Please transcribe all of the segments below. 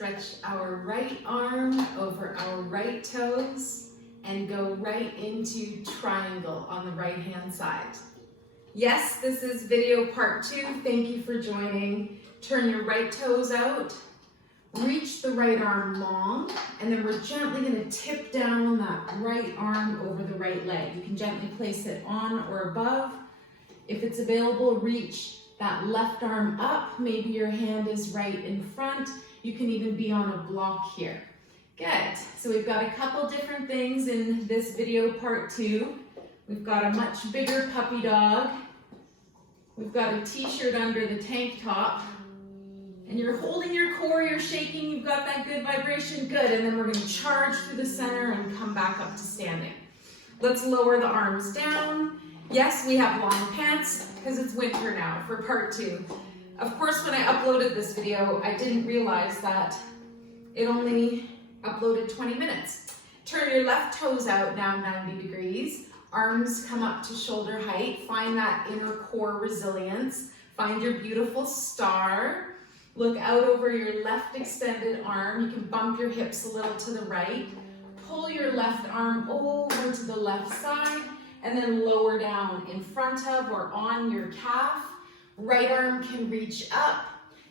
Stretch our right arm over our right toes and go right into triangle on the right hand side. Yes, this is video part 2. Thank you for joining. Turn your right toes out, reach the right arm long, and then we're gently going to tip down that right arm over the right leg. You can gently place it on or above. If it's available, reach that left arm up. Maybe your hand is right in front. You can even be on a block here. Good. So we've got a couple different things in this video part 2. We've got a much bigger puppy dog. We've got a t-shirt under the tank top. And you're holding your core, you're shaking, you've got that good vibration, good. And then we're gonna charge through the center and come back up to standing. Let's lower the arms down. Yes, we have long pants because it's winter now for part 2. Of course, when I uploaded this video, I didn't realize that it only uploaded 20 minutes. Turn your left toes out now 90 degrees. Arms come up to shoulder height. Find that inner core resilience. Find your beautiful star. Look out over your left extended arm. You can bump your hips a little to the right. Pull your left arm over to the left side and then lower down in front of or on your calf. Right arm can reach up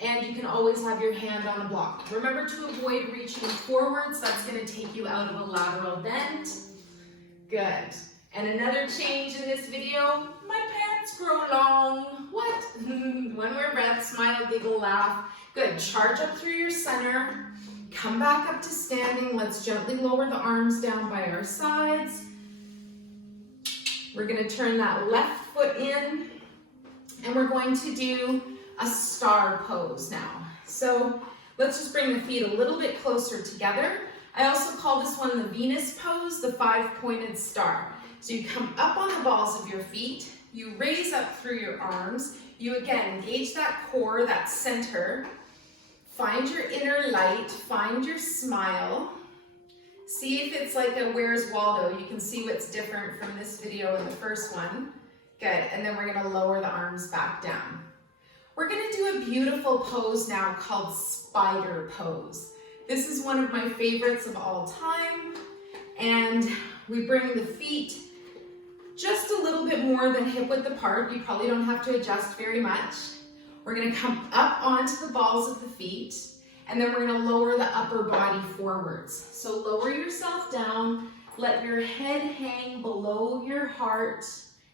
and you can always have your hand on a block. Remember to avoid reaching forwards. That's going to take you out of a lateral bend. Good. And another change in this video, my pants grow long. What? One more breath, smile, giggle, laugh. Good, charge up through your center. Come back up to standing. Let's gently lower the arms down by our sides. We're gonna turn that left foot in and we're going to do a star pose now. So let's just bring the feet a little bit closer together. I also call this one the Venus pose, the 5-pointed star. So you come up on the balls of your feet, you raise up through your arms, you again engage that core, that center, find your inner light, find your smile. See if it's like a Where's Waldo, you can see what's different from this video and the first one. Good, and then we're gonna lower the arms back down. We're gonna do a beautiful pose now called spider pose. This is one of my favorites of all time, and we bring the feet just a little bit more than hip width apart. You probably don't have to adjust very much. We're gonna come up onto the balls of the feet, and then we're gonna lower the upper body forwards. So lower yourself down, let your head hang below your heart,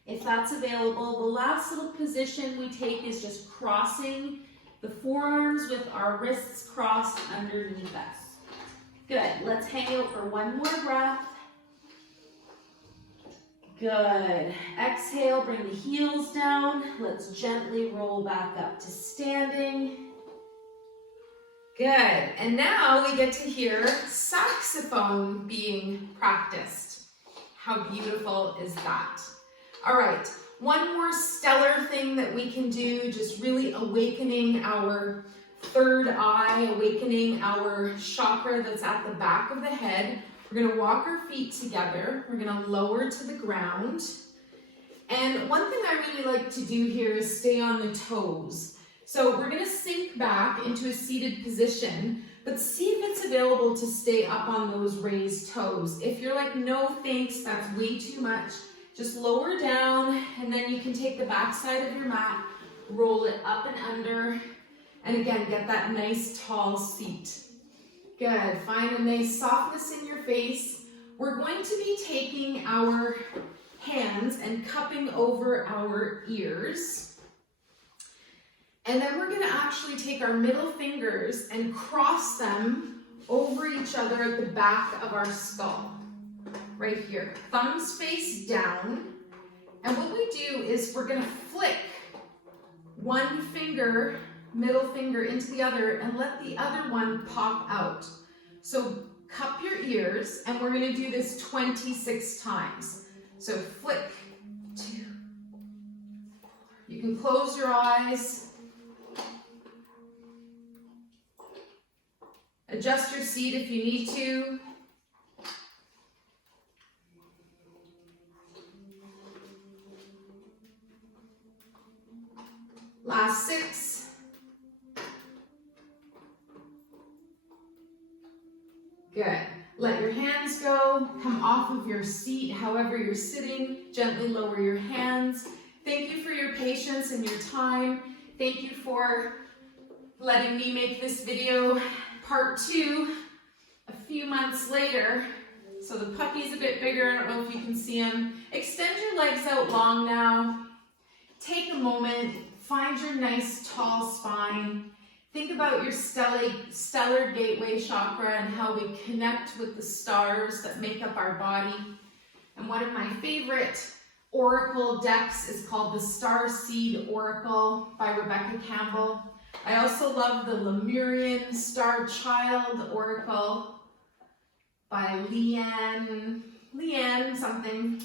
if that's available. The last little position we take is just crossing the forearms with our wrists crossed underneath us. Good, let's hang out for one more breath. Good. Exhale, bring the heels down. Let's gently roll back up to standing. Good. And now we get to hear saxophone being practiced. How beautiful is that? All right. One more stellar thing that we can do, just really awakening our third eye, awakening our chakra that's at the back of the head. We're gonna walk our feet together. We're gonna lower to the ground. And one thing I really like to do here is stay on the toes. So we're gonna sink back into a seated position, but see if it's available to stay up on those raised toes. If you're like, no thanks, that's way too much, just lower down, and then you can take the back side of your mat, roll it up and under, and again, get that nice tall seat. Good, find a nice softness in your face. We're going to be taking our hands and cupping over our ears. And then we're gonna actually take our middle fingers and cross them over each other at the back of our skull. Right here, thumbs face down. And what we do is we're gonna flick one finger, middle finger into the other, and let the other one pop out. So cup your ears, and we're gonna do this 26 times. So flick, 2, 4. You can close your eyes. Adjust your seat if you need to. Last 6. Good. Let your hands go. Come off of your seat, however you're sitting. Gently lower your hands. Thank you for your patience and your time. Thank you for letting me make this video part 2 a few months later. So the puppy's a bit bigger. I don't know if you can see him. Extend your legs out long now. Take a moment. Find your nice tall spine. Think about your Stellar Gateway Chakra and how we connect with the stars that make up our body. And one of my favorite oracle decks is called the Starseed Oracle by Rebecca Campbell. I also love the Lemurian Star Child Oracle by Leanne something.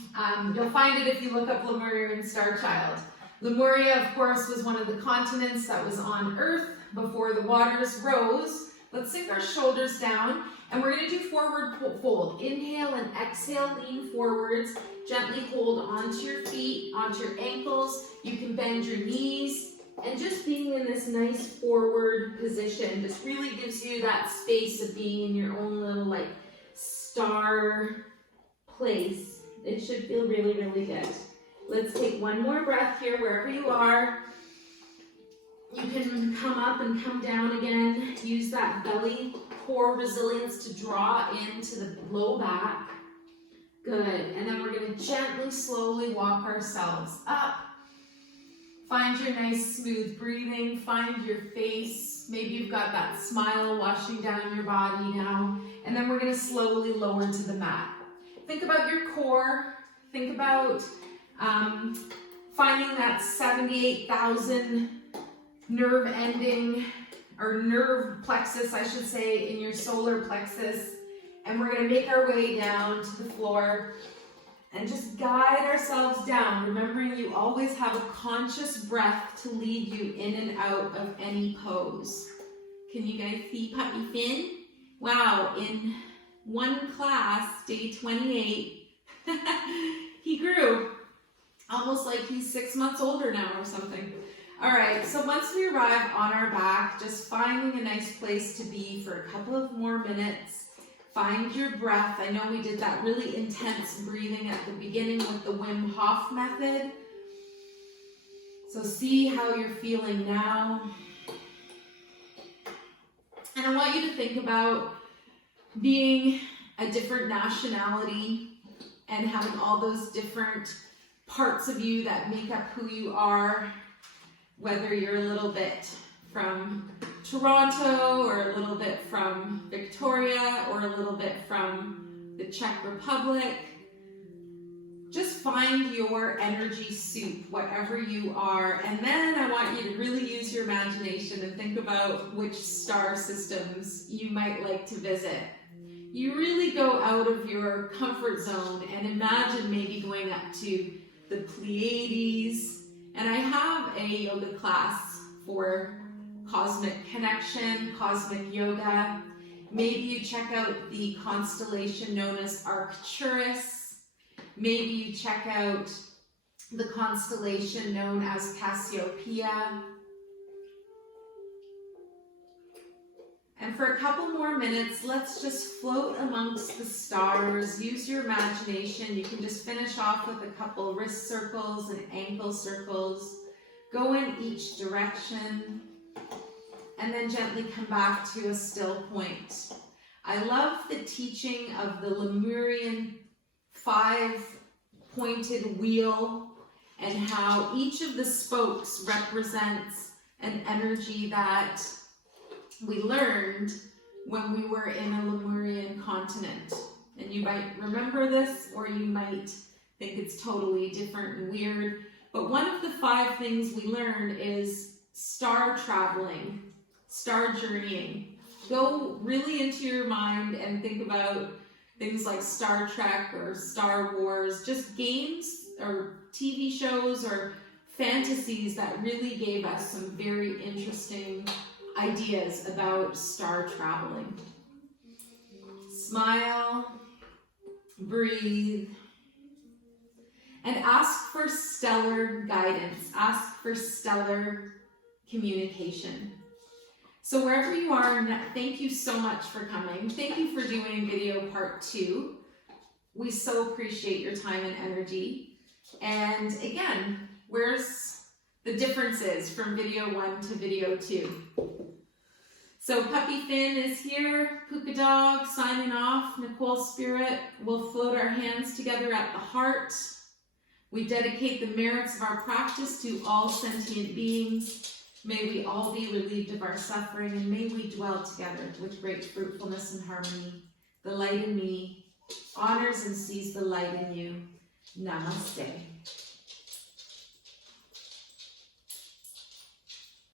You'll find it if you look up Lemurian Star Child. Lemuria, of course, was one of the continents that was on Earth before the waters rose. Let's sink our shoulders down, and we're going to do forward fold. Inhale and exhale, lean forwards. Gently hold onto your feet, onto your ankles. You can bend your knees, and just being in this nice forward position just really gives you that space of being in your own little like star place. It should feel really, really good. Let's take one more breath here wherever you are. You can come up and come down again. Use that belly core resilience to draw into the low back. Good. And then we're going to gently, slowly walk ourselves up. Find your nice, smooth breathing. Find your face. Maybe you've got that smile washing down your body now. And then we're going to slowly lower to the mat. Think about your core. Think about finding that 78,000 nerve ending, or nerve plexus, I should say, in your solar plexus. And we're going to make our way down to the floor and just guide ourselves down, remembering you always have a conscious breath to lead you in and out of any pose. Can you guys see Puppy Finn? Wow, in one class, day 28, he grew. Almost like he's 6 months older now or something. All right, so once we arrive on our back, just finding a nice place to be for a couple of more minutes. Find your breath. I know we did that really intense breathing at the beginning with the Wim Hof method. So see how you're feeling now. And I want you to think about being a different nationality and having all those different parts of you that make up who you are, whether you're a little bit from Toronto or a little bit from Victoria or a little bit from the Czech Republic. Just find your energy soup, whatever you are, and then I want you to really use your imagination and think about which star systems you might like to visit. You really go out of your comfort zone and imagine maybe going up to the Pleiades, and I have a yoga class for cosmic connection, cosmic yoga. Maybe you check out the constellation known as Arcturus. Maybe you check out the constellation known as Cassiopeia. And for a couple more minutes, let's just float amongst the stars. Use your imagination. You can just finish off with a couple wrist circles and ankle circles. Go in each direction. And then gently come back to a still point. I love the teaching of the Lemurian 5-pointed wheel and how each of the spokes represents an energy that we learned when we were in a Lemurian continent. And you might remember this, or you might think it's totally different and weird. But one of the 5 things we learned is star traveling, star journeying. Go really into your mind and think about things like Star Trek or Star Wars, just games or TV shows or fantasies that really gave us some very interesting ideas about star traveling. Smile, breathe, and ask for stellar guidance. Ask for stellar communication. So wherever you are, thank you so much for coming. Thank you for doing video part 2. We so appreciate your time and energy. And again, where's the differences from video 1 to video 2? So Puppy Finn is here, Puka Dog signing off, Nicole Spirit. We'll float our hands together at the heart. We dedicate the merits of our practice to all sentient beings. May we all be relieved of our suffering, and may we dwell together with great fruitfulness and harmony. The light in me honors and sees the light in you. Namaste.